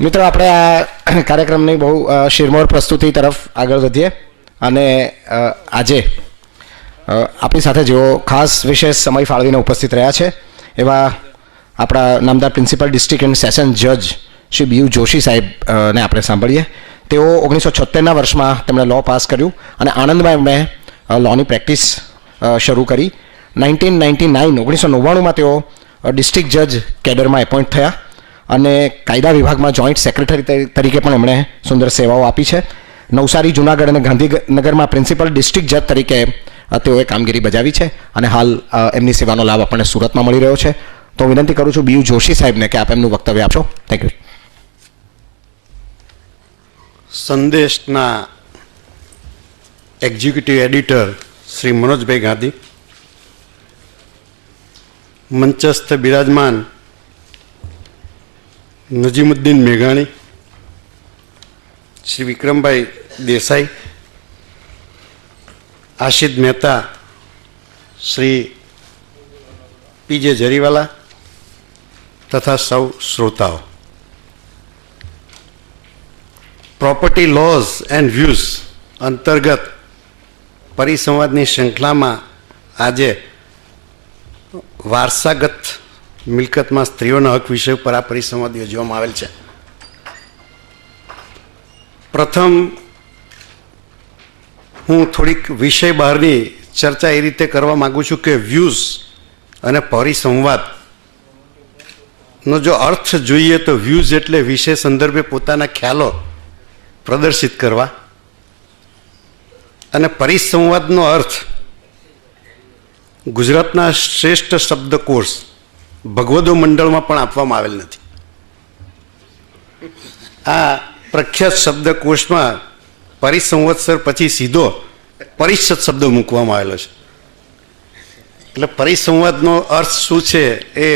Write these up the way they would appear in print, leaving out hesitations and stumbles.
મિત્રો, આપણે આ કાર્યક્રમની બહુ શિરમોર પ્રસ્તુતિ તરફ આગળ વધીએ અને આજે આપણી સાથે જેઓ ખાસ વિશેષ સમય ફાળવીને ઉપસ્થિત રહ્યા છે એવા આપણા નામદાર પ્રિન્સિપલ ડિસ્ટ્રિક્ટ એન્ડ સેશન જજ શ્રી બીયુ જોશી સાહેબને આપણે સાંભળીએ. તેઓ 1976ના વર્ષમાં તેમણે લો પાસ કર્યું અને આણંદમાં એમણે લોની પ્રેક્ટિસ શરૂ કરી. 1999માં તેઓ ડિસ્ટ્રિક્ટ જજ કેડરમાં એપોઇન્ટ થયા અને કાયદા વિભાગમાં જોઈન્ટ સેક્રેટરી તરીકે પણ એમણે સુંદર સેવાઓ આપી છે. નવસારી, જૂનાગઢ અને ગાંધીનગરમાં પ્રિન્સિપલ ડિસ્ટ્રિક્ટ જજ તરીકે તેઓએ કામગીરી બજાવી છે અને હાલ એમની સેવાનો લાભ આપણને સુરતમાં મળી રહ્યો છે. તો વિનંતી કરું છું બીયુ જોશી સાહેબને કે આપ એમનું વક્તવ્ય આપશો. Thank you. સંદેશના એક્ઝિક્યુટિવ એડિટર શ્રી મનોજભાઈ ગાંધી, મંચસ્થ બિરાજમાન નજીમુદ્દીન મેઘાણી, શ્રી વિક્રમભાઈ દેસાઈ, આશિદ મહેતા, શ્રી પીજે જરીવાલા તથા સૌ શ્રોતાઓ. પ્રોપર્ટી લોઝ એન્ડ વ્યૂઝ અંતર્ગત પરિસંવાદની શ્રૃંખલામાં આજે વારસાગત મિલકતમાં સ્ત્રીઓના હક વિષય પર આ પરિસંવાદ યોજવામાં આવેલ છે. પ્રથમ હું થોડીક વિષય બહારની ચર્ચા એ રીતે કરવા માગું છું કે વ્યૂઝ અને પરિસંવાદનો જો અર્થ જોઈએ તો વ્યૂઝ એટલે વિષય સંદર્ભે પોતાના ખ્યાલો પ્રદર્શિત કરવા અને પરિસંવાદનો અર્થ ગુજરાતના શ્રેષ્ઠ શબ્દકોશ ભગવદો મંડળમાં પણ આપવામાં આવેલ નથી. આ પ્રખ્યાત શબ્દકોશમાં પરિસંવત્સર પછી સીધો પરિષદ શબ્દ મૂકવામાં આવેલો છે. એટલે પરિસંવાદનો અર્થ શું છે એ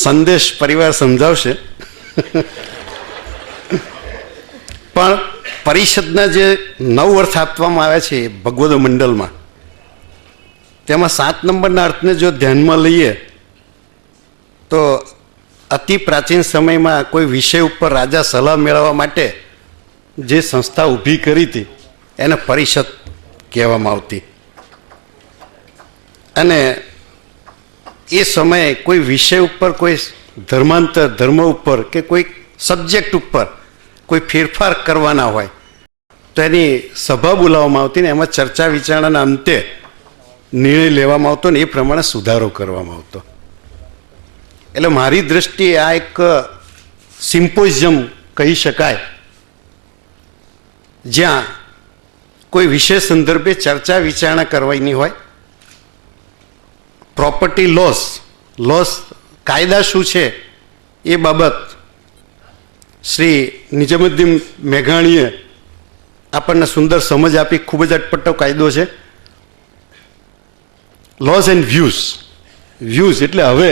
સંદેશ પરિવાર સમજાવશે. પણ પરિષદના જે 9 અર્થ આપવામાં આવ્યા છે ભગવદો મંડળમાં, તેમાં 7 નંબરના અર્થને જો ધ્યાનમાં લઈએ તો અતિ પ્રાચીન સમયમાં કોઈ વિષય ઉપર રાજા સલાહ મેળવવા માટે જે સંસ્થા ઊભી કરી હતી એને પરિષદ કહેવામાં આવતી. અને એ સમયે કોઈ વિષય ઉપર, કોઈ ધર્માંતર ધર્મ ઉપર કે કોઈ સબ્જેક્ટ ઉપર કોઈ ફેરફાર કરવાના હોય તો એની સભા બોલાવવામાં આવતી ને એમાં ચર્ચા વિચારણાના અંતે નિર્ણય લેવામાં આવતો ને એ પ્રમાણે સુધારો કરવામાં આવતો. એટલે મારી દ્રષ્ટિએ આ એક સિમ્પોઝિયમ કહી શકાય, જ્યાં કોઈ વિષય સંદર્ભે ચર્ચા વિચારણા કરવાની હોય. પ્રોપર્ટી લોસ કાયદા શું છે એ બાબત શ્રી નિજામુદ્દીન મેઘાણીએ આપણને સુંદર સમજ આપી. ખૂબ જ અટપટો કાયદો છે. લોઝ એન્ડ વ્યૂઝ એટલે હવે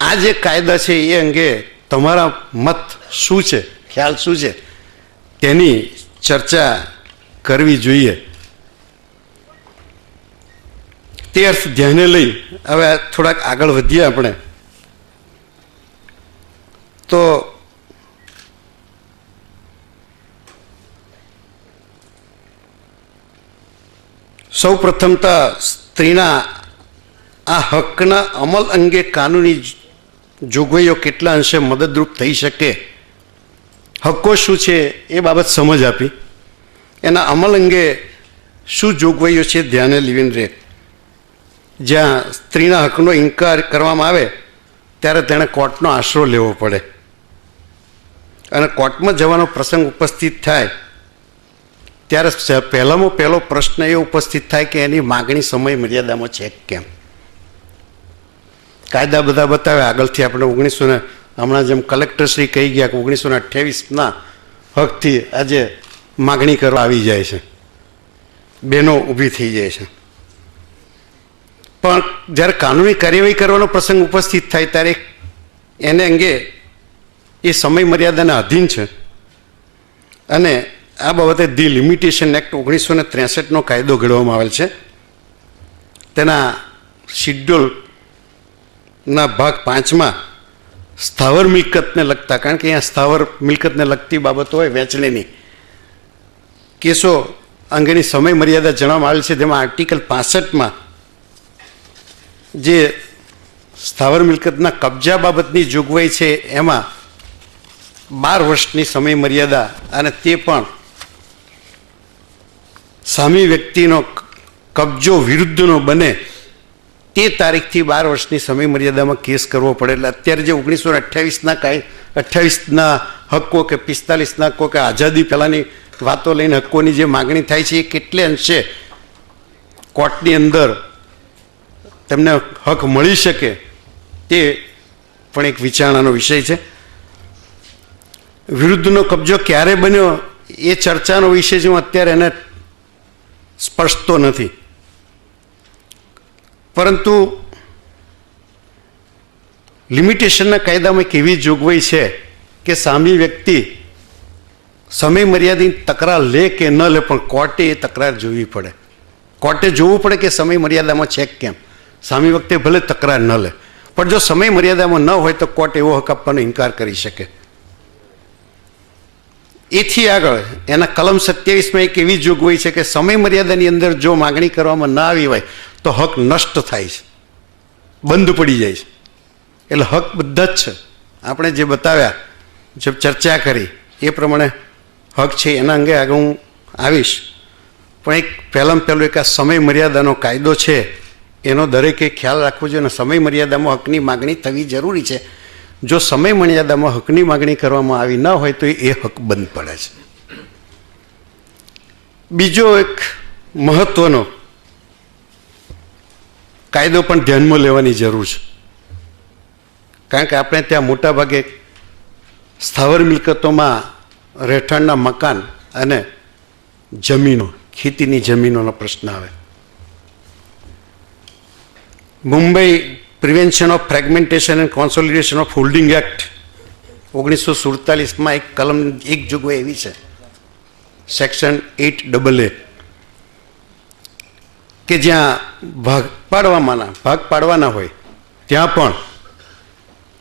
આ જે કાયદા છે એ અંગે તમારા મત શું છે, ખ્યાલ શું છે, તેની ચર્ચા કરવી જોઈએ. તે અર્થ ધ્યાને લઈ હવે થોડાક આગળ વધીએ આપણે. તો સૌ પ્રથમ તો સ્ત્રીના આ હકના અમલ અંગે કાનૂની જોગવાઈઓ કેટલા અંશે મદદરૂપ થઈ શકે, હક્કો શું છે એ બાબત સમજ આપી. એના અમલ અંગે શું જોગવાઈઓ છે ધ્યાને લેવીને રહે. જ્યાં સ્ત્રીના હકનો ઇનકાર કરવામાં આવે ત્યારે તેણે કોર્ટનો આશરો લેવો પડે અને કોર્ટમાં જવાનો પ્રસંગ ઉપસ્થિત થાય ત્યારે પહેલામાં પહેલો પ્રશ્ન એ ઉપસ્થિત થાય કે એની માગણી સમય મર્યાદામાં છે કેમ. કાયદા બધા બતાવે આગળથી આપણે હમણાં જેમ કલેક્ટરશ્રી કહી ગયા કે 1928ના હકથી આજે માગણી કરવા આવી જાય છે, બહેનો ઊભી થઈ જાય છે. પણ જ્યારે કાનૂની કાર્યવાહી કરવાનો પ્રસંગ ઉપસ્થિત થાય ત્યારે એને અંગે એ સમય મર્યાદાના અધીન છે. અને આ બાબતે ધી લિમિટેશન એક્ટ 1963નો કાયદો ઘડવામાં આવેલ છે. તેના શિડ્યુલ ના ભાગ 5માં સ્થાવર મિલકતને લગતા, કારણ કે અહીંયા સ્થાવર મિલકતને લગતી બાબતો હોય વહેંચણીની કેસો અંગેની સમય મર્યાદા જણાવવામાં આવેલ છે. જેમાં આર્ટિકલ 65માં જે સ્થાવર મિલકતના કબજા બાબતની જોગવાઈ છે એમાં 12 વર્ષની સમય મર્યાદા, અને તે પણ સામી વ્યક્તિનો કબજો વિરુદ્ધનો બને તે તારીખથી 12 વર્ષની સમય મર્યાદામાં કેસ કરવો પડે. એટલે અત્યારે જે 1928ના હક્કો કે 45ના હક્કો કે આઝાદી પહેલાંની વાતો લઈને હક્કોની જે માગણી થાય છે એ કેટલે અંશે કોર્ટની અંદર તેમને હક મળી શકે તે પણ એક વિચારણાનો વિષય છે. વિરુદ્ધનો કબજો ક્યારે બન્યો એ ચર્ચાનો વિષય છે. હું અત્યારે એને સ્પર્શતો નથી, પરંતુ લિમિટેશનના કાયદામાં એક એવી જોગવાઈ છે કે સામી વ્યક્તિ સમય મર્યાદાની તકરાર લે કે ન લે, પણ કોર્ટે એ તકરાર જોવી પડે. કોર્ટે જોવું પડે કે સમય મર્યાદામાં છે કેમ. સામી વખતે ભલે તકરાર ન લે, પણ જો સમય મર્યાદામાં ન હોય તો કોર્ટ એવો હક આપવાનો ઇનકાર કરી શકે. એથી આગળ એના કલમ 27માં એક એવી જોગવાઈ છે કે સમય મર્યાદાની અંદર જો માગણી કરવામાં ના આવી હોય તો હક નષ્ટ થાય છે, બંધ પડી જાય છે. એટલે હક બધા જ છે, આપણે જે બતાવ્યા, જે ચર્ચા કરી એ પ્રમાણે હક છે. એના અંગે આગળ હું આવીશ, પણ એક પહેલાં પહેલું એક આ સમય મર્યાદાનો કાયદો છે એનો દરેકે ખ્યાલ રાખવો જોઈએ. અને સમય મર્યાદામાં હકની માગણી થવી જરૂરી છે. જો સમય મર્યાદામાં હકની માગણી કરવામાં આવી ન હોય તો એ હક બંધ પડે છે. બીજો એક મહત્વનો કાયદો પણ ધ્યાનમાં લેવાની જરૂર છે, કારણ કે આપણે ત્યાં મોટાભાગે સ્થાવર મિલકતોમાં રહેઠાણના મકાન અને જમીનો, ખેતીની જમીનોનો પ્રશ્ન આવે. Mumbai prevention of fragmentation and consolidation of holding act 1947માં એક કલમ, એક જોગવાઈ એવી છે, સેક્શન 8AA, કે જ્યાં ભાગ પાડવાના હોય ત્યાં પણ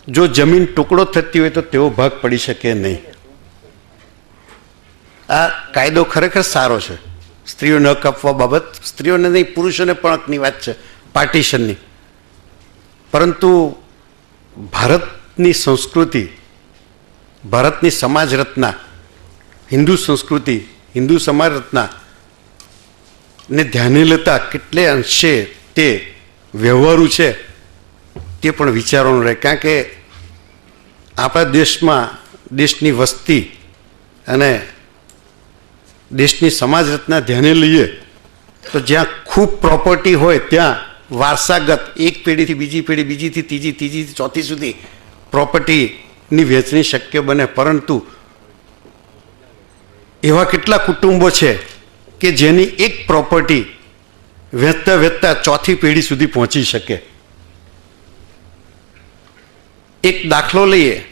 જો જમીન ટુકડો થતી હોય તો તેવો ભાગ પડી શકે નહીં. આ કાયદો ખરેખર સારો છે સ્ત્રીઓને હક આપવા બાબત. સ્ત્રીઓને નહીં, પુરુષોને પણ હકની વાત છે પાર્ટીશનની. પરંતુ ભારતની સંસ્કૃતિ, ભારતની સમાજ રચના, હિન્દુ સંસ્કૃતિ, હિન્દુ સમાજ રચના ને ધ્યાને લેતા કેટલે અંશે તે વ્યવહારુ છે તે પણ વિચારવાનું રહે. કારણ કે આપણા દેશમાં દેશની વસ્તી અને દેશની સમાજ રચના ધ્યાને લઈએ તો જ્યાં ખૂબ પ્રોપર્ટી હોય ત્યાં વારસાગત એક પેઢીથી બીજી પેઢી, બીજીથી ત્રીજી, ત્રીજીથી ચોથી સુધી પ્રોપર્ટીની વહેંચણી શક્ય બને. પરંતુ એવા કેટલા કુટુંબો છે કે જેની એક પ્રોપર્ટી વહેંચતા વહેંચતા ચોથી પેઢી સુધી પહોંચી શકે. એક દાખલો લઈએ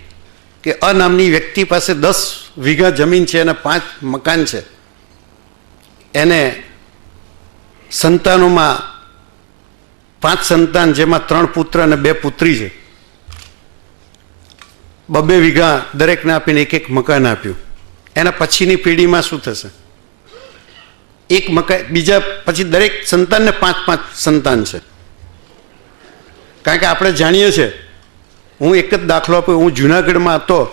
કે અ નામની વ્યક્તિ પાસે 10 વીઘા જમીન છે અને 5 મકાન છે. એને સંતાનોમાં 5 સંતાન, જેમાં 3 પુત્ર અને 2 પુત્રી છે. 2 વીઘા દરેકને આપીને એક મકાન આપ્યું. એના પછીની પેઢીમાં શું થશે? એક મકાન, બીજા પછી દરેક સંતાનને 5 સંતાન છે. કારણ કે આપણે જાણીએ છીએ, હું એક જ દાખલો આપ્યો. હું જુનાગઢમાં હતો,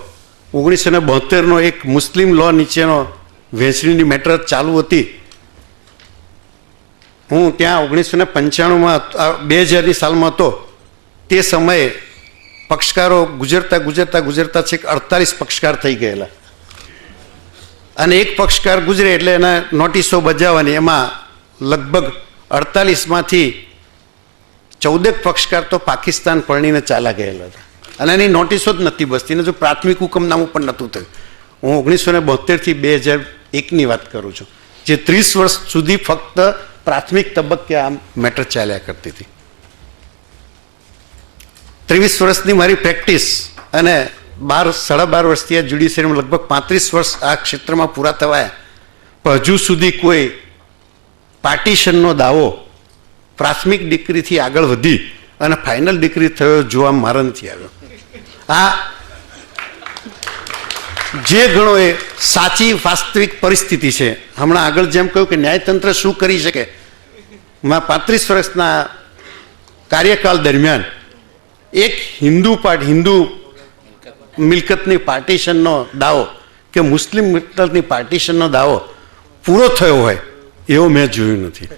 1972નો એક મુસ્લિમ લો નીચેનો વહેંચણીની મેટર ચાલુ હતી. હું ત્યાં 1995માં 2000ની સાલમાં હતો. તે સમયે પક્ષકારો ગુજરતા છેક 48 પક્ષકાર થઈ ગયેલા, અને એક પક્ષકાર ગુજરે એટલે એના નોટિસો બજાવવાની. એમાં લગભગ 48માંથી 14 પક્ષકાર તો પાકિસ્તાન પરણીને ચાલા ગયેલા હતા, અને એની નોટિસો જ નથી બસતી. ને જો પ્રાથમિક હુકમનામું પણ નહોતું થયું. હું 1972થી 2001ની વાત કરું છું, જે 30 વર્ષ સુધી ફક્ત પ્રાથમિક તબક્કે આ મેટર ચાલ્યા કરતી હતી. 23 વર્ષની મારી પ્રેક્ટિસ અને 12-12.5 વર્ષથી આ જ્યુડિશિયરીમાં લગભગ 35 વર્ષ આ ક્ષેત્રમાં પૂરા થવાયા, પણ હજુ સુધી કોઈ પાર્ટીશનનો દાવો પ્રાથમિક ડિગ્રીથી આગળ વધી અને ફાઇનલ ડિક્રી થયો જોવા મારા નથી આવ્યો. આ જે ગણો એ સાચી વાસ્તવિક પરિસ્થિતિ છે. હમણાં આગળ જેમ કહ્યું કે ન્યાયતંત્ર શું કરી શકે, 35 વર્ષના કાર્યકાળ દરમિયાન એક હિન્દુ મિલકતની પાર્ટીશનનો દાવો કે મુસ્લિમ મિલકતની પાર્ટીશનનો દાવો પૂરો થયો હોય એવો મેં જોયું નથી.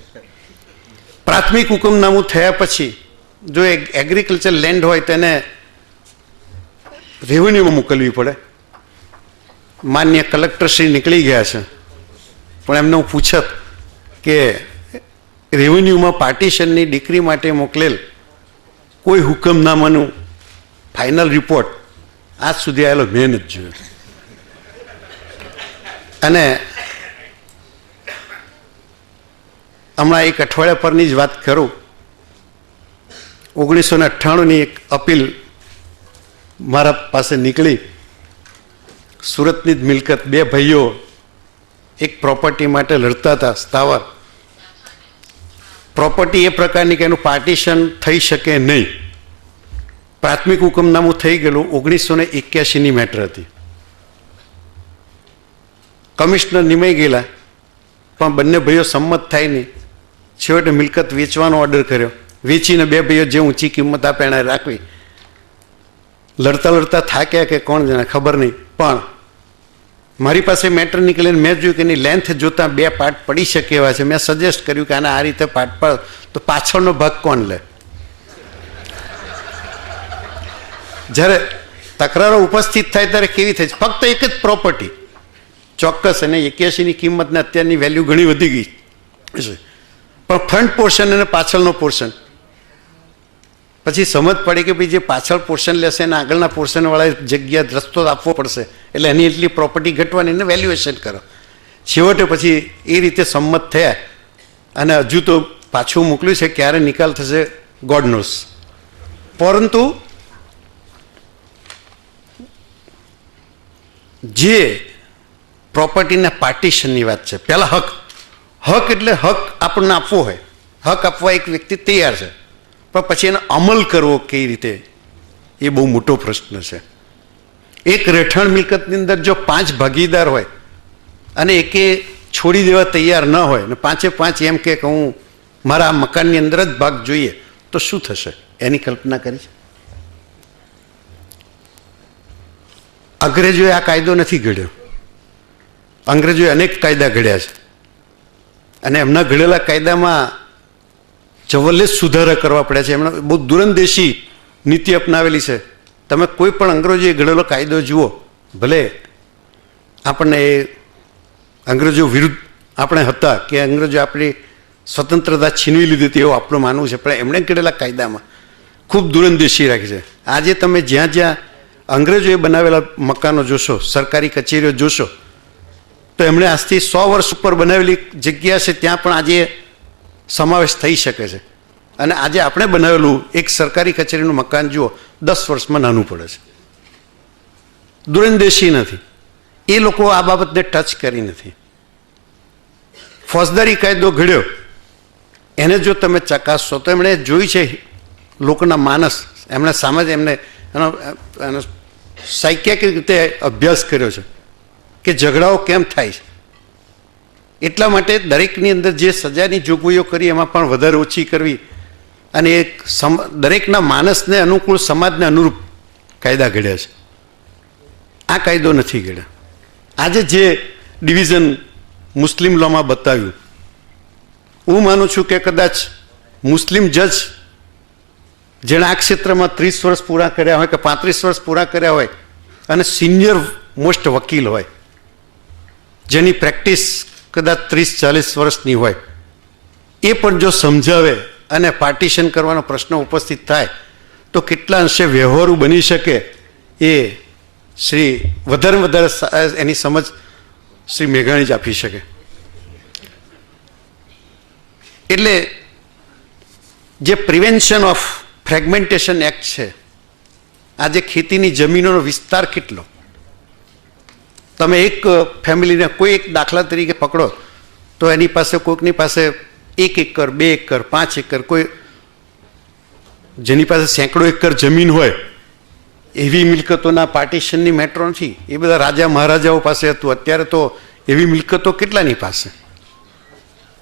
પ્રાથમિક હુકમનામું થયા પછી જો એગ્રીકલ્ચર લેન્ડ હોય તેને રેવન્યુમાં મોકલવી પડે. માન્ય કલેક્ટરશ્રી નીકળી ગયા છે, પણ એમને હું પૂછત કે રેવન્યુમાં પાર્ટીશનની ડિક્રી માટે મોકલેલ કોઈ હુકમનામાનું ફાઇનલ રિપોર્ટ આજ સુધી આવેલો મેં નથી જોયો. અને હમણાં એક અઠવાડિયા પરની જ વાત કરું, 1998ની એક અપીલ મારા પાસે નીકળી. સુરતની જ મિલકત, બે ભાઈઓ એક પ્રોપર્ટી માટે લડતા હતા સ્થાવર. પ્રોપર્ટી એ પ્રકારની કે એનું પાર્ટીશન થઈ શકે નહીં. પ્રાથમિક હુકમનામું થઈ ગયેલું 1981ની મેટર હતી. કમિશનર નિમાઈ ગયેલા, પણ બંને ભાઈઓ સંમત થાય નહીં. છેવટે મિલકત વેચવાનો ઓર્ડર કર્યો. વેચીને બે ભાઈઓ જે ઊંચી કિંમત આપે એને રાખવી. લડતા લડતા થાક્યા કે કોણ જાણે, ખબર નહીં. પણ મારી પાસે મેટર નીકળીને મેં જોયું કે એની લેન્થ જોતાં બે પાર્ટ પડી શકે એવા છે. મેં સજેસ્ટ કર્યું કે આને આ રીતે પાર્ટ પાડો તો પાછળનો ભાગ કોણ લે? જ્યારે તકરારો ઉપસ્થિત થાય ત્યારે કેવી થાય છે? ફક્ત એક જ પ્રોપર્ટી ચોક્કસ, અને 81ની કિંમતને અત્યારની વેલ્યુ ઘણી વધી ગઈ છે, પણ ફ્રન્ટ પોર્શન અને પાછળનો પોર્શન. પછી સમજ પડી કે ભાઈ જે પાછળ પોર્શન લેશે એને આગળના પોર્શનવાળા જગ્યા રસ્તો આપવો પડશે, એટલે એની એટલી પ્રોપર્ટી ઘટવાની એને વેલ્યુએશન કરો. છેવટે પછી એ રીતે સંમત થયા, અને હજુ તો પાછું મોકલ્યું છે, ક્યારે નિકાલ થશે ગોડ નોસ. પરંતુ જે પ્રોપર્ટીના પાર્ટીશનની વાત છે, પહેલાં હક એટલે હક આપણને આપવો હોય, હક આપવા એક વ્યક્તિ તૈયાર છે, પણ પછી એનો અમલ કરવો કઈ રીતે એ બહુ મોટો પ્રશ્ન છે. એક રહેઠાણ મિલકતની અંદર જો 5 ભાગીદાર હોય અને એકે છોડી દેવા તૈયાર ન હોય ને 5 એમ કે હું મારા આ મકાનની અંદર જ ભાગ જોઈએ, તો શું થશે એની કલ્પના કરી છે? અંગ્રેજોએ આ કાયદો નથી ઘડ્યો. અંગ્રેજોએ અનેક કાયદા ઘડ્યા છે, અને એમના ઘડેલા કાયદામાં જવલ્લે સુધારા કરવા પડ્યા છે. એમણે બહુ દૂરંદેશી નીતિ અપનાવેલી છે. તમે કોઈ પણ અંગ્રેજોએ ઘડેલો કાયદો જુઓ, ભલે આપણને એ અંગ્રેજો વિરુદ્ધ આપણે હતા કે અંગ્રેજો આપણી સ્વતંત્રતા છીનવી લીધી હતી એવું આપણું માનવું છે, પણ એમણે ઘડેલા કાયદામાં ખૂબ દૂરંદેશી રાખી છે. આજે તમે જ્યાં જ્યાં અંગ્રેજોએ બનાવેલા મકાનો જોશો, સરકારી કચેરીઓ જોશો, તો એમણે આજથી 100 વર્ષ ઉપર બનાવેલી જગ્યા છે ત્યાં પણ આજે સમાવેશ થઈ શકે છે. અને આજે આપણે બનાવેલું એક સરકારી કચેરીનું મકાન જુઓ, 10 વર્ષમાં નાનું પડે છે. દૂરંદેશી નથી. એ લોકો આ બાબતને ટચ કરી નથી. ફોજદારી કાયદો ઘડ્યો, એને જો તમે ચકાસશો તો એમણે જોયું છે લોકોના માનસ, એમણે સામાજ એમને એનો સાયકિયાત્રિક રીતે અભ્યાસ કર્યો છે કે ઝઘડાઓ કેમ થાય છે. એટલા માટે દરેકની અંદર જે સજાની જોગવાઈઓ કરી એમાં પણ વધારે ઓછી કરવી, અને એક દરેકના માનસને અનુકૂળ, સમાજને અનુરૂપ કાયદા ઘડ્યા છે. આ કાયદો નથી ઘડ્યા. આજે જે ડિવિઝન મુસ્લિમ લોમાં બતાવ્યું, હું માનું છું કે કદાચ મુસ્લિમ જજ જેણે આ ક્ષેત્રમાં 30 વર્ષ પૂરા કર્યા હોય કે 35 વર્ષ પૂરા કર્યા હોય, અને સિનિયર મોસ્ટ વકીલ હોય, જેની પ્રેક્ટિસ કદાચ 30-40 વર્ષની હોય, એ પણ જો સમજાવે અને પાર્ટીશન કરવાનો પ્રશ્ન ઉપસ્થિત થાય તો કેટલા અંશે વ્યવહારુ બની શકે એ શ્રી વધારે એની સમજ શ્રી મેઘાણી જ આપી શકે. એટલે જે પ્રિવેન્શન ઓફ ફ્રેગમેન્ટેશન એક્ટ છે, આજે ખેતીની જમીનોનો વિસ્તાર કેટલો, તમે એક ફેમિલીને કોઈ એક દાખલા તરીકે પકડો તો એની પાસે કોઈકની પાસે 1 એકર, 2 એકર, 5 એકર, કોઈ જેની પાસે સેંકડો એકર જમીન હોય એવી મિલકતોના પાર્ટીશનની મેટ્રો નથી. એ બધા રાજા મહારાજાઓ પાસે હતું. અત્યારે તો એવી મિલકતો કેટલાની પાસે?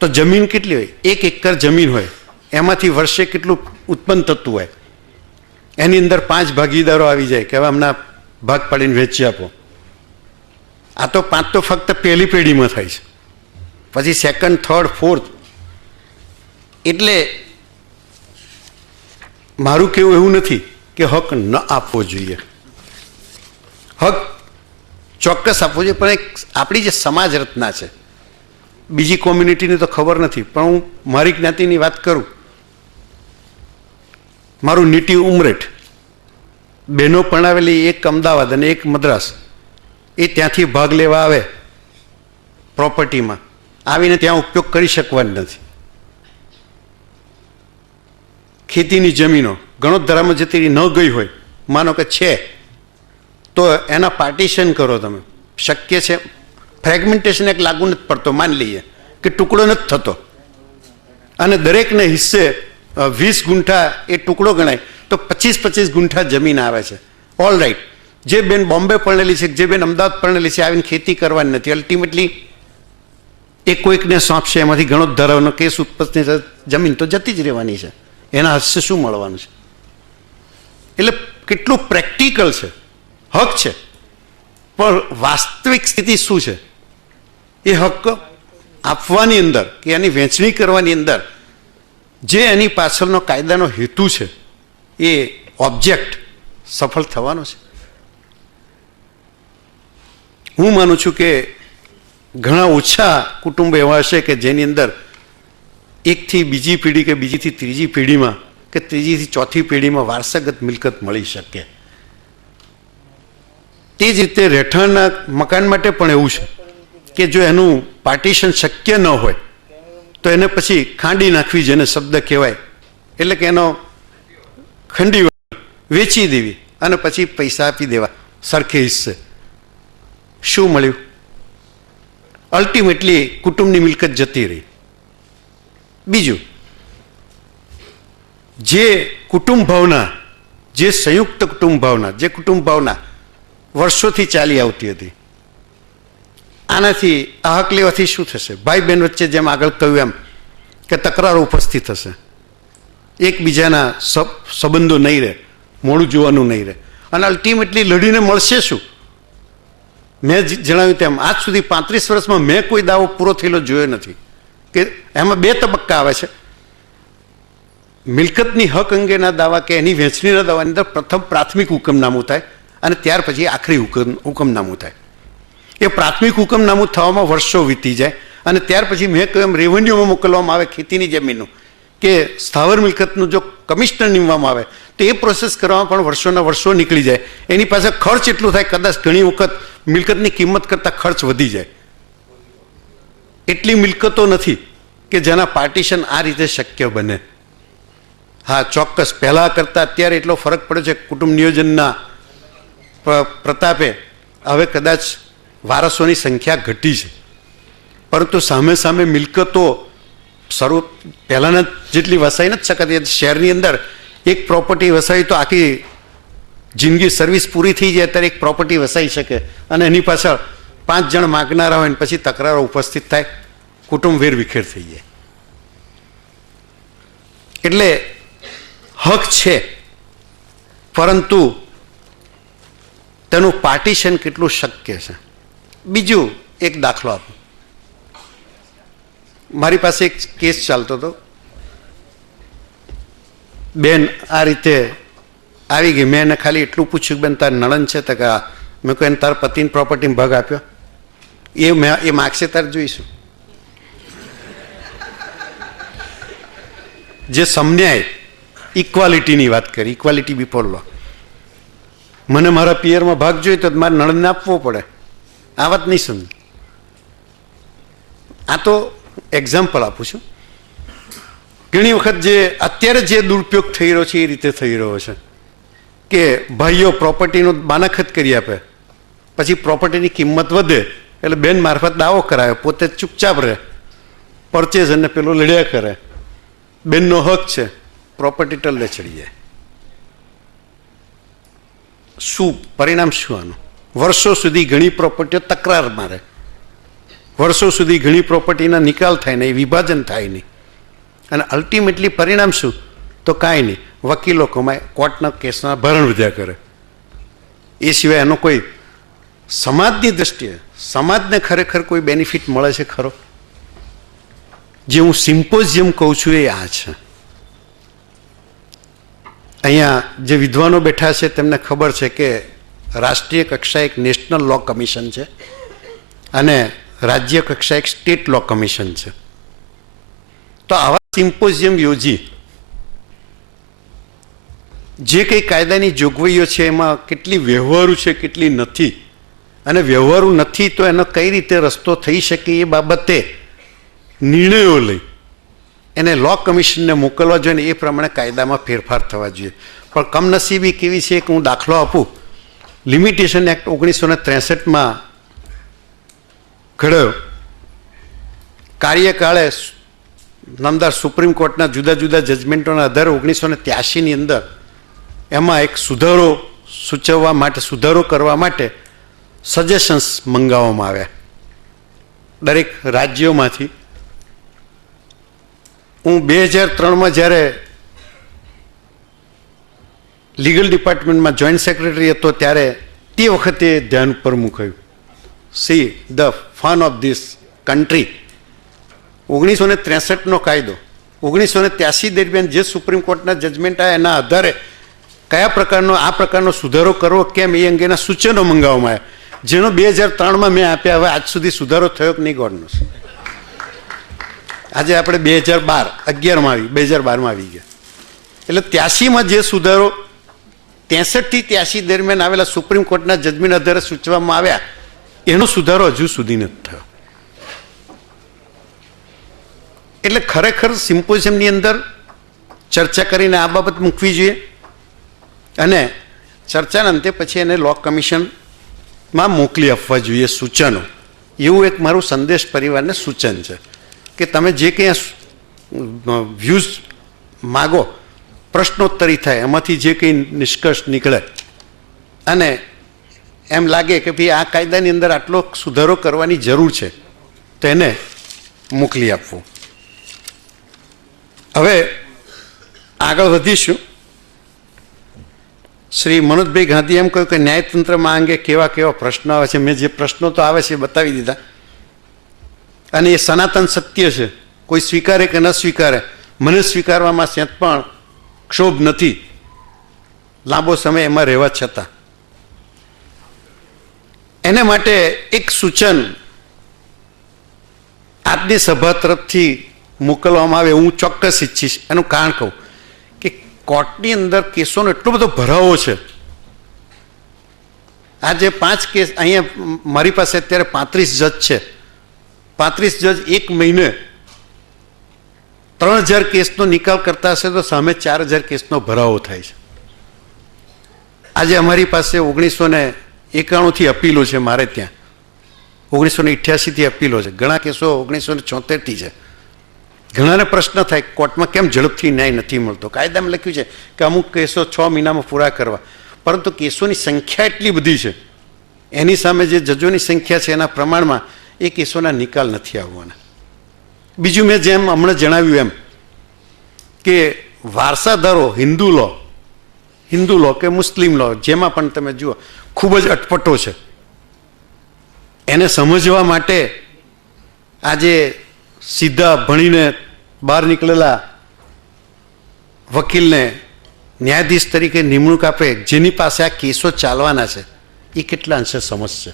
તો જમીન કેટલી હોય? 1 એકર જમીન હોય, એમાંથી વર્ષે કેટલું ઉત્પન્ન થતું હોય? એની અંદર 5 ભાગીદારો આવી જાય કે હવે હમણાં ભાગ પાડીને વેચી આપો. આ તો 5 તો ફક્ત પહેલી પેઢીમાં થાય છે, પછી સેકન્ડ, થર્ડ, ફોર્થ. એટલે મારું કહેવું એવું નથી કે હક ન આપવો જોઈએ, હક ચોક્કસ આપવો જોઈએ, પણ એક આપણી જે સમાજ રચના છે, બીજી કોમ્યુનિટીની તો ખબર નથી, પણ હું મારી જ્ઞાતિની વાત કરું. મારું નીટિવ ઉમરેઠ, બહેનો પરણાવેલી એક અમદાવાદ અને એક મદ્રાસ, એ ત્યાંથી ભાગ લેવા આવે પ્રોપર્ટીમાં, આવીને ત્યાં ઉપયોગ કરી શકવાની નથી. ખેતીની જમીનો ગણોદરામાં જતી ન ગઈ હોય, માનો કે છે, તો એના પાર્ટીશન કરો તમે. શક્ય છે, ફ્રેગમેન્ટેશન એક લાગુ નથી પડતો, માની લઈએ કે ટુકડો નથી થતો, અને દરેકને હિસ્સે 20 ગુંઠા એ ટુકડો ગણાય, તો 25-25 ગુંઠા જમીન આવે છે. ઓલ રાઈટ, જે બેન બોમ્બે પરણેલી છે, જે બેન અમદાવાદ પરણેલી છે, આવીને ખેતી કરવાની નથી. અલ્ટિમેટલી એ કોઈકને સોંપશે, એમાંથી ઘણો ધરાવનો કેસ ઉત્પત્તિ, જમીન તો જતી જ રહેવાની છે, એના હસ્તે શું મળવાનું છે? એટલે કેટલું પ્રેક્ટિકલ છે, હક છે, પણ વાસ્તવિક સ્થિતિ શું છે? એ હક આપવાની અંદર કે એની વહેંચણી કરવાની અંદર જે એની પાછળનો કાયદાનો હેતુ છે, એ ઓબ્જેક્ટ સફળ થવાનો છે. હું માનું છું કે ઘણા ઓછા કુટુંબો એવા હશે કે જેની અંદર એકથી બીજી પેઢી કે બીજીથી ત્રીજી પેઢીમાં કે ત્રીજીથી ચોથી પેઢીમાં વારસાગત મિલકત મળી શકે. તે જ રીતે રહેઠાણના મકાન માટે પણ એવું છે કે જો એનું પાર્ટીશન શક્ય ન હોય તો એને પછી ખાંડી નાખવી, જેને શબ્દ કહેવાય, એટલે કે એનો ખંડી વેચી દેવી અને પછી પૈસા આપી દેવા સરખે હિસ્સે. શું મળ્યું? અલ્ટિમેટલી કુટુંબની મિલકત જતી રહી. બીજું, જે કુટુંબ ભાવના, જે સંયુક્ત કુટુંબ ભાવના, જે કુટુંબ ભાવના વર્ષોથી ચાલી આવતી હતી, આનાથી આ હક લેવાથી શું થશે? ભાઈ બહેન વચ્ચે જેમ આગળ કહ્યું એમ કે તકરારો ઉપસ્થિત થશે, એકબીજાના સંબંધો નહીં રહે, મોડું જોવાનું નહીં રહે, અને અલ્ટિમેટલી લડીને મળશે શું? મેં જણાવ્યું તેમ આજ સુધી 35 વર્ષમાં મેં કોઈ દાવો પૂરો થયેલો જોયો નથી. કે એમાં 2 તબક્કા આવે છે. મિલકતની હક અંગેના દાવા કે એની વહેંચણીના દાવાની અંદર પ્રથમ પ્રાથમિક હુકમનામું થાય અને ત્યાર પછી આખરી હુકમનામું થાય. એ પ્રાથમિક હુકમનામું થવામાં વર્ષો વીતી જાય અને ત્યાર પછી મેં કહ્યું એમ રેવન્યુમાં મોકલવામાં આવે ખેતીની જમીનનું કે સ્થાવર મિલકતનું જો કમિશનર નીમવામાં આવે તો એ પ્રોસેસ કરવામાં પણ વર્ષોના વર્ષો નીકળી જાય. એની પાસે ખર્ચ એટલું થાય, કદાચ ઘણી વખત મિલકતની કિંમત કરતાં ખર્ચ વધી જાય. એટલી મિલકતો નથી કે જેના પાર્ટીશન આ રીતે શક્ય બને. હા, ચોક્કસ પહેલાં કરતાં અત્યારે એટલો ફરક પડ્યો છે કુટુંબ નિયોજનના પ્રતાપે. હવે કદાચ વારસોની સંખ્યા ઘટી છે, પરંતુ સામે સામે મિલકતો પહેલાંના જેટલી વસાઈ નથી શકાતી. શહેરની અંદર એક પ્રોપર્ટી વસાવી તો આખી જિંદગી સર્વિસ પૂરી થઈ જાય ત્યારે એક પ્રોપર્ટી વસાઈ શકે, અને એની પાછળ 5 જણ માગનારા હોય ને પછી તકરારો ઉપસ્થિત થાય, કુટુંબ વેરવિખેર થઈ જાય. એટલે હક છે, પરંતુ તેનું પાર્ટીશન કેટલું શક્ય છે? બીજું એક દાખલો આપો. મારી પાસે એક કેસ ચાલતો હતો. બેન આ રીતે આવી ગઈ, મેં એને ખાલી એટલું પૂછ્યું કે બેન તાર નણંદ છે? તો કે મેં કહ્યું તાર પતિની પ્રોપર્ટીમાં ભાગ આપ્યો? એ માગશે તાર જોઈશું. જે સમન્યાય ઇક્વાલિટીની વાત કરી, ઇક્વાલિટી બિફોર લો. મને મારા પિયરમાં ભાગ જોઈએ તો મારે નણંદને આપવો પડે. આ વાત નહીં સમજ. આ તો એક્ઝામ્પલ આપું છું. ઘણી વખત જે અત્યારે જે દુરુપયોગ થઈ રહ્યો છે એ રીતે થઈ રહ્યો છે કે ભાઈઓ પ્રોપર્ટીનો બાનાખત કરી આપે, પછી પ્રોપર્ટીની કિંમત વધે એટલે બેન મારફત દાવો કરાવે, પોતે ચૂપચાપ રહે, પરચેઝ અને પેલો લડ્યા કરે. બેનનો હક છે, પ્રોપર્ટી ટલ્લે ચડી જાય. શું પરિણામ શું આનું? વર્ષો સુધી ઘણી પ્રોપર્ટીઓ તકરાર મારે, વર્ષો સુધી ઘણી પ્રોપર્ટીના નિકાલ થાય નહીં, વિભાજન થાય નહીં, અને અલ્ટિમેટલી પરિણામ શું? તો કાંઈ નહીં, વકીલો કમાય, કોર્ટના કેસના ભરણ વધ્યા કરે. એ સિવાય એનો કોઈ સમાજની દ્રષ્ટિએ સમાજને ખરેખર કોઈ બેનિફિટ મળે છે ખરો? જે હું સિમ્પોઝિયમ કહું છું એ આ છે. અહીંયા જે વિદ્વાનો બેઠા છે તેમને ખબર છે કે રાષ્ટ્રીય કક્ષાએ એક નેશનલ લો કમિશન છે અને રાજ્ય કક્ષાએ એક સ્ટેટ લો કમિશન છે. તો આવા સિમ્પોઝિયમ યોજી જે કંઈ કાયદાની જોગવાઈઓ છે એમાં કેટલી વ્યવહારુ છે, કેટલી નથી, અને વ્યવહારુ નથી તો એનો કઈ રીતે રસ્તો થઈ શકે એ બાબતે નિર્ણયો લઈ એને લો કમિશનને મોકલવા જોઈએ ને એ પ્રમાણે કાયદામાં ફેરફાર થવા જોઈએ. પણ કમનસીબી કેવી છે કે હું દાખલો આપું, લિમિટેશન એક્ટ 1963માં ઘડ્યો. કાર્યકાળે નામદાર સુપ્રીમ કોર્ટના જુદા જુદા જજમેન્ટોના આધારે 1983ની અંદર એમાં એક સુધારો સૂચવવા માટે, સુધારો કરવા માટે સજેશન્સ મંગાવવામાં આવ્યા દરેક રાજ્યોમાંથી. હું 2003માં જ્યારે લીગલ ડિપાર્ટમેન્ટમાં જોઈન્ટ સેક્રેટરી હતો ત્યારે તે વખતે ધ્યાન ઉપર મૂકાયું. See the fun of this country. 1963નો કાયદો 1983 દરમિયાન જે સુપ્રીમ કોર્ટના જજમેન્ટ આવ્યા એના આધારે કયા પ્રકારનો આ પ્રકારનો સુધારો કરવો કેમ એ અંગેના સૂચનો મંગાવવામાં આવ્યા, જેનો 2003માં મેં આપ્યા. હવે આજ સુધી સુધારો થયો કે નહીં ગોડનો. આજે આપણે 2012માં આવી ગયા. એટલે 83માં જે સુધારો 63 થી 83 દરમિયાન આવેલા સુપ્રીમ કોર્ટના જજમેન્ટ આધારે સૂચવવામાં આવ્યા એનો સુધારો હજુ સુધી નથી થયો. એટલે ખરેખર સિમ્પોઝિયમની અંદર ચર્ચા કરીને આ બાબત મૂકવી જોઈએ અને ચર્ચાના અંતે પછી એને લો કમિશનમાં મોકલી આપવા જોઈએ સૂચનો. એવું એક મારું સંદેશ પરિવારને સૂચન છે કે તમે જે કંઈ વ્યૂઝ માગો, પ્રશ્નોત્તરી થાય, એમાંથી જે કંઈ નિષ્કર્ષ નીકળે અને એમ લાગે કે ભાઈ આ કાયદાની અંદર આટલો સુધારો કરવાની જરૂર છે તો એને મોકલી આપવું. હવે આગળ વધીશું. શ્રી મનોજભાઈ ગાંધીએ એમ કહ્યું કે ન્યાયતંત્રમાં આ અંગે કેવા કેવા પ્રશ્નો આવે છે. મેં જે પ્રશ્નો તો આવે છે એ બતાવી દીધા, અને એ સનાતન સત્ય છે, કોઈ સ્વીકારે કે ન સ્વીકારે, મને સ્વીકારવામાં સેજ પણ ક્ષોભ નથી, લાંબો સમય એમાં રહેવા છતાં. એને માટે એક સૂચન આજની સભા તરફથી મોકલવામાં આવે હું ચોક્કસ ઈચ્છીશ. એનું કારણ કહું કે કોર્ટની અંદર કેસોનો એટલો બધો ભરાવો છે. આજે 5 કેસ અહીંયા મારી પાસે અત્યારે 35 જજ છે. 35 જજ એક મહિને 3000 કેસનો નિકાલ કરતા હશે તો સામે 4000 કેસનો ભરાવો થાય છે. આજે અમારી પાસે 1991થી અપીલો છે, મારે ત્યાં 1988થી અપીલો છે, ઘણા કેસો 1976થી છે. ઘણાને પ્રશ્ન થાય કોર્ટમાં કેમ ઝડપથી ન્યાય નથી મળતો. કાયદામાં લખ્યું છે કે અમુક કેસો 6 મહિનામાં પૂરા કરવા, પરંતુ કેસોની સંખ્યા એટલી બધી છે, એની સામે જે જજોની સંખ્યા છે એના પ્રમાણમાં એ કેસોના નિકાલ નથી આવવાના. બીજું મેં જેમ હમણાં જણાવ્યું એમ કે વારસાદારો હિન્દુ લો કે મુસ્લિમ લો, જેમાં પણ તમે જુઓ ખૂબ જ અટપટો છે. એને સમજવા માટે આજે સીધા ભણીને બહાર નીકળેલા વકીલને ન્યાયાધીશ તરીકે નિમણૂક આપે, જેની પાસે આ કેસો ચાલવાના છે, એ કેટલા અંશે સમજશે?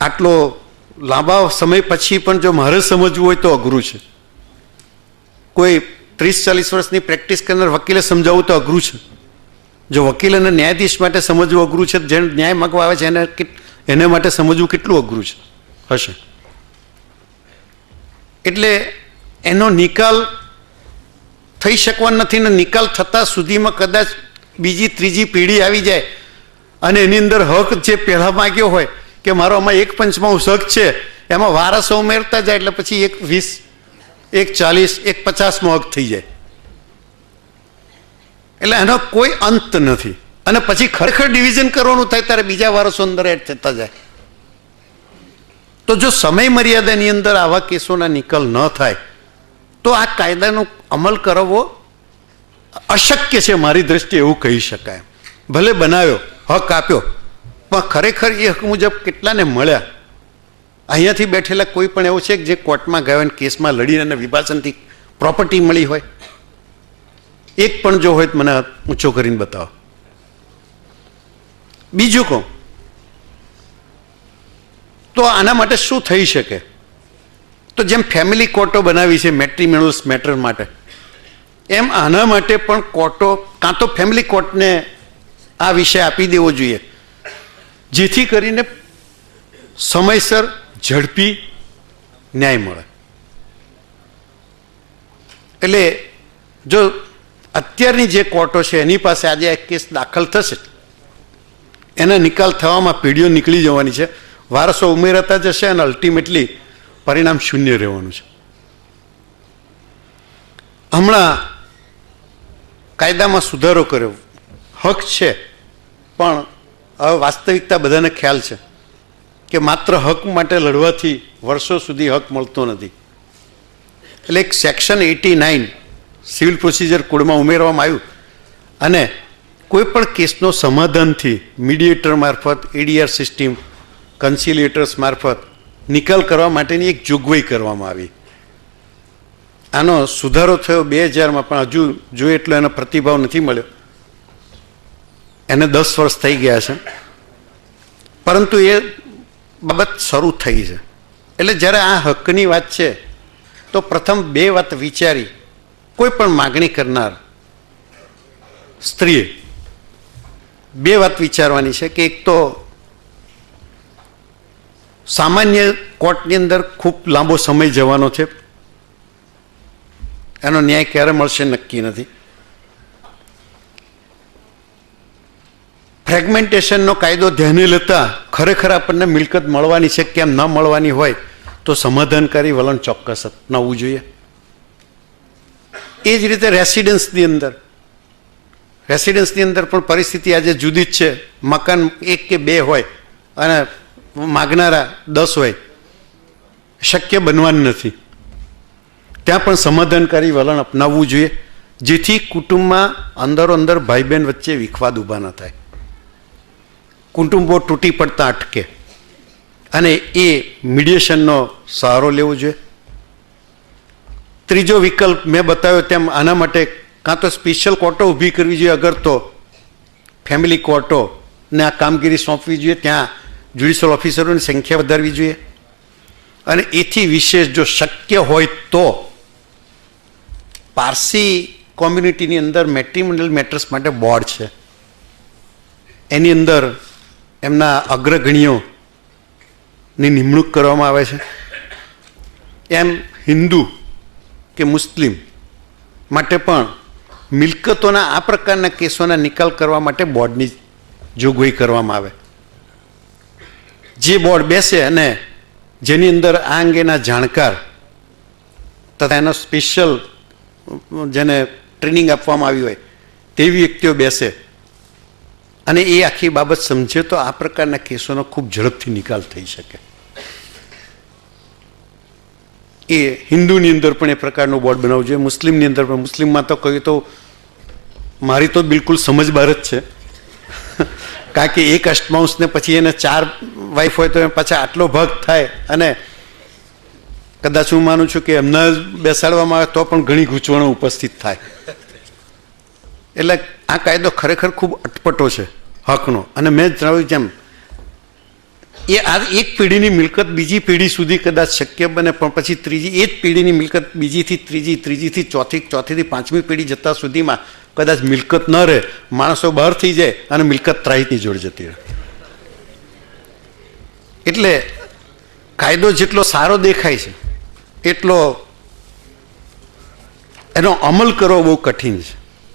આટલો લાંબા સમય પછી પણ જો મારે સમજવું હોય તો અઘરું છે. કોઈ 30-40 વર્ષની પ્રેક્ટિસ કરનાર વકીલે સમજાવવું તો અઘરું છે. જો વકીલ અને ન્યાયાધીશ માટે સમજવું અઘરું છે, જેને ન્યાય માગવા આવે છે એને માટે સમજવું કેટલું અઘરું છે હશે. એટલે એનો નિકાલ થઈ શકવાનો નથી ને નિકાલ થતાં સુધીમાં કદાચ બીજી ત્રીજી પેઢી આવી જાય અને એની અંદર હક જે પહેલાં માગ્યો હોય કે મારો આમાં 1 પંચમાંશ હક છે, એમાં વારસો ઉમેરતા જાય એટલે પછી 1 20, 1 40, 1 50મો હક થઈ જાય. એટલે એનો કોઈ અંત નથી. અને પછી ખરેખર ડિવિઝન કરવાનું થાય ત્યારે બીજા વારસો અંદર એડ થતા જાય. તો જો સમય મર્યાદાની અંદર આવા કેસોના નિકાલ ન થાય તો આ કાયદાનો અમલ કરવો અશક્ય છે. મારી દ્રષ્ટિએ એવું કહી શકાય. ભલે બનાવ્યો, હક આપ્યો, પણ ખરેખર એ હક મુજબ કેટલાને મળ્યા? અહીંયાથી બેઠેલા કોઈ પણ એવું છે કે જે કોર્ટમાં ગયો અને કેસમાં લડીને અને વિભાજનથી પ્રોપર્ટી મળી હોય? એક પણ જો હોય તો મને ઊંચો કરીને બતાવો. બીજું કહું તો આના માટે શું થઈ શકે? તો જેમ ફેમિલી કોર્ટો બનાવી છે મેટ્રીમોનિયલ મેટર માટે, એમ આના માટે પણ કોર્ટો કાં તો ફેમિલી કોર્ટને આ વિષય આપી દેવો જોઈએ, જેથી કરીને સમયસર ઝડપી ન્યાય મળે. એટલે જો અત્યારની જે કોર્ટો છે એની પાસે આજે એક કેસ દાખલ થશે, એના નિકાલ થવામાં પેઢીઓ નીકળી જવાની છે, વારસો ઉમેરાતા જશે અને અલ્ટિમેટલી પરિણામ શૂન્ય રહેવાનું છે. હમણાં કાયદામાં સુધારો કર્યો, હક છે, પણ હવે વાસ્તવિકતા બધાને ખ્યાલ છે કે માત્ર હક માટે લડવાથી વર્ષો સુધી હક મળતો નથી. એટલે એક સેક્શન 89 સિવિલ પ્રોસિજર કોડમાં ઉમેરવામાં આવ્યું અને કોઈ પણ કેસનો સમાધાનથી મીડિયેટર મારફત, એડીઆર સિસ્ટમ, કન્સિલિએટર્સ મારફત નિકાલ કરવા માટેની એક જોગવાઈ કરવામાં આવી. આનો સુધારો થયો 2000માં, પણ હજુ જોઈએ એટલો એનો પ્રતિભાવ નથી મળ્યો. એને 10 વર્ષ થઈ ગયા છે, પરંતુ એ બાબત શરૂ થઈ છે. એટલે જ્યારે આ હકની વાત છે તો પ્રથમ 2 વાત વિચારી કોઈ પણ માગણી કરનાર સ્ત્રીએ 2 વાત વિચારવાની છે કે એક તો સામાન્ય કોર્ટની અંદર ખૂબ લાંબો સમય જવાનો છે, એનો ન્યાય ક્યારે મળશે નક્કી નથી. ફ્રેગમેન્ટેશનનો કાયદો ધ્યાને લેતા ખરેખર આપણને મિલકત મળવાની છે કેમ ન મળવાની હોય તો સમાધાનકારી વલણ ચોક્કસ અપનાવવું જોઈએ. એ જ રીતે રેસિડન્સની અંદર પણ પરિસ્થિતિ આજે જુદી જ છે. મકાન 1 કે 2 હોય અને માગનારા 10 હોય, શક્ય બનવાનું નથી. ત્યાં પણ સમાધાનકારી વલણ અપનાવવું જોઈએ, જેથી કુટુંબમાં અંદરો અંદર ભાઈ બહેન વચ્ચે વિખવાદ ઊભા ન થાય, કુટુંબો તૂટી પડતા અટકે. અને એ મીડિયેશનનો સહારો લેવો જોઈએ. ત્રીજો વિકલ્પ મેં બતાવ્યો તેમ આના માટે કાં તો સ્પેશિયલ કોર્ટો ઊભી કરવી જોઈએ, અગર તો ફેમિલી કોર્ટોને આ કામગીરી સોંપવી જોઈએ, ત્યાં જ્યુડિશિયલ ઓફિસરોની સંખ્યા વધારવી જોઈએ. અને એથી વિશેષ જો શક્ય હોય તો પારસી કોમ્યુનિટીની અંદર મેટ્રીમોનિયલ મેટર્સ માટે બોર્ડ છે, એની અંદર એમના અગ્રગણ્યોની નિમણૂક કરવામાં આવે છે. એમ હિન્દુ કે મુસ્લિમ માટે પણ મિલકતોના આ પ્રકારના કેસોના નિકાલ કરવા માટે બોર્ડની જોગવાઈ કરવામાં આવે. જે બોર્ડ બેસે અને જેની અંદર આ અંગેના જાણકાર તથા એનો સ્પેશિયલ જેને ટ્રેનિંગ આપવામાં આવી હોય તેવી વ્યક્તિઓ બેસે અને એ આખી બાબત સમજે તો આ પ્રકારના કેસોનો ખૂબ ઝડપથી નિકાલ થઈ શકે. એ હિન્દુની અંદર પણ એ પ્રકારનું બોર્ડ બનાવવું જોઈએ, મુસ્લિમની અંદર પણ. મુસ્લિમમાં તો કહ્યું તો મારી તો બિલકુલ સમજ બહાર જ છે, કારણ કે એક અષ્ટમાંશને પછી એને 4 વાઈફ હોય તો એ પાછા આટલો ભાગ થાય અને કદાચ હું માનું છું કે એમને બેસાડવામાં આવે તો પણ ઘણી ગૂંચવણો ઉપસ્થિત થાય. એટલે આ કાયદો ખરેખર ખૂબ અટપટો છે હકનો. અને મેં જણાવ્યું જેમ એ આ એક પેઢીની મિલકત બીજી પેઢી સુધી કદાચ શક્ય બને, પણ પછી ત્રીજી એ જ પેઢીની મિલકત બીજીથી ત્રીજી, ત્રીજીથી ચોથી, ચોથીથી 5મી પેઢી જતા સુધીમાં કદાચ મિલકત ન રહે, માણસો બહાર થઈ જાય અને મિલકત ત્રાહિતની જોડે જતી રહે. એટલે કાયદો જેટલો સારો દેખાય છે એટલો એનો અમલ કરવો બહુ કઠિન છે.